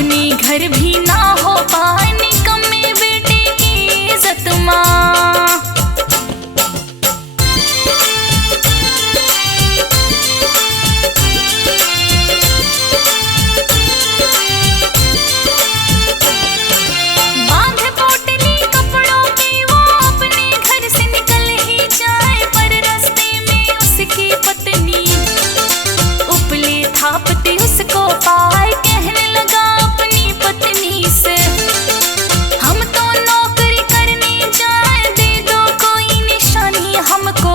अपने घर भी ना हो पाए निकम्मे बेटे की इज्जत माँ। थापती उसको पाए कहने लगा अपनी पत्नी से, हम तो नौकरी करने जाए, दे दो कोई निशानी हमको।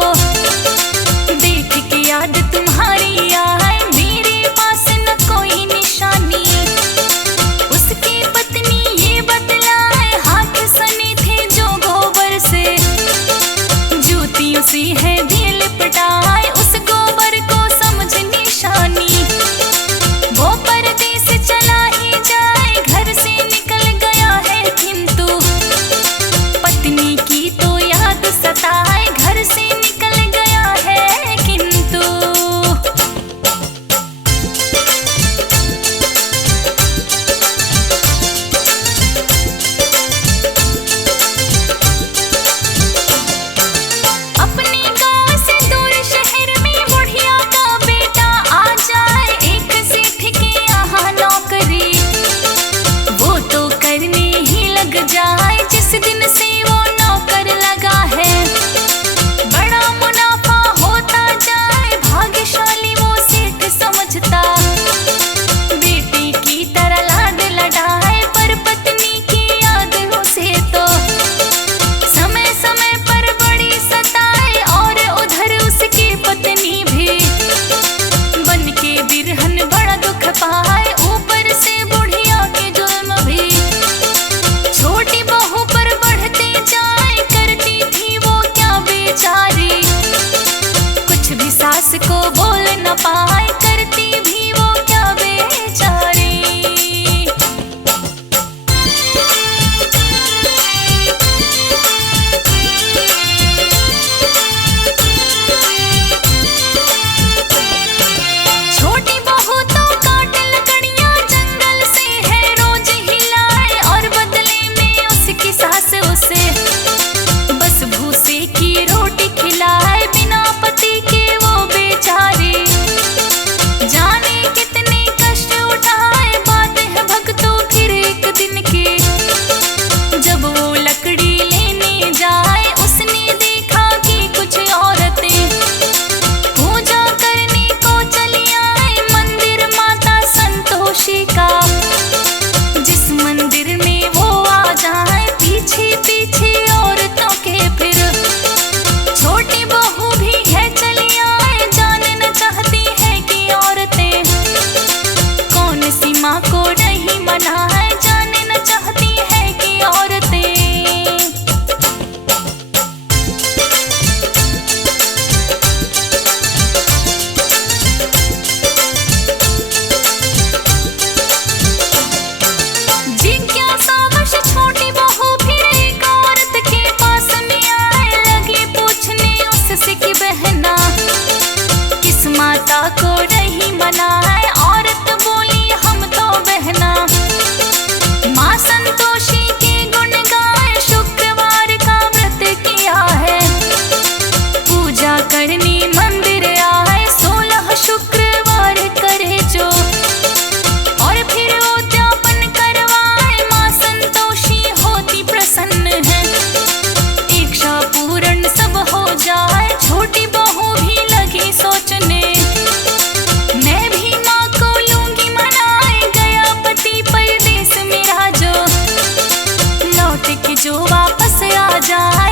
देख के याद तुम्हारी आए, मेरे पास न कोई निशानी। उसकी पत्नी ये बतलाए, हाथ सने थे जो गोबर से, जूतियों से है दिल लिपटाए, उस गोबर को समझ निशानी। वो परदेस चला ही जाए, घर से निकल गया है किंतु पत्नी की तो याद सताए, घर से निकल गया है किंतु। अपने गांव से दूर शहर में बुढ़िया का बेटा आ जाए, एक सेठ के यहाँ नौकरी वो तो करने ही लग जाए, जिस दिन से वो नौकर लगा है। बड़ा मुनाफा होता जाए, भाग्यशाली वो सेठ समझता, बेटे की तरह लाड लड़ाए, पर पत्नी की याद उसे तो समय समय पर बड़ी सताए। और उधर उसकी पत्नी भी बन के बिरहन बड़ा दुख पाए, ऊपर से बुढ़िया के जुल्म भी छोटी बहू पर बढ़ते जाए, करती थी वो क्या बेचारी, कुछ भी सास को बोल न पाए, करती भी वो क्या बेचारी। छोटी बहू तो काट लकड़ियां जंगल से है रोज हिलाए, और बदले में उसकी सास उसे बस भूसे की रोटी खिलाए, बिना पति के वो बेचारी जाने कितने कष्ट उठाए। बात है भक्तों फिर एक दिन की, जब वो लकड़ी लेने जाए, उसने देखा कि कुछ औरतें पूजा करने को चली आए, मंदिर माता संतोषी का। जिस मंदिर में वो आ जाए, पीछे पीछे औरतों के फिर छोटी बहू भी है चली आए, जानना चाहती है कि औरतें कौन सी माँ को नहीं मनाए, जानना चाहती है कि औरतें। जिज्ञासावश छोटी बहू फिर एक औरत के पास में आए, लगी पूछने उससे कि बहना किस माता को नहीं मनाए। औरत बोली हम तो बहना माँ संतोषी के गुण गाए, शुक्रवार का व्रत किया है, पूजा करने मंदिर आए, 16 शुक्रवार करे जो, और फिर उद्यापन करवाए, माँ संतोषी होती प्रसन्न है, इच्छा पूर्ण सब हो जाए। छोटी बहू भी लगी सोचने, मैं भी माँ को लूंगी मनाए, गया पति परदेस मेरा जो, लौट के जो वापस आ जाए।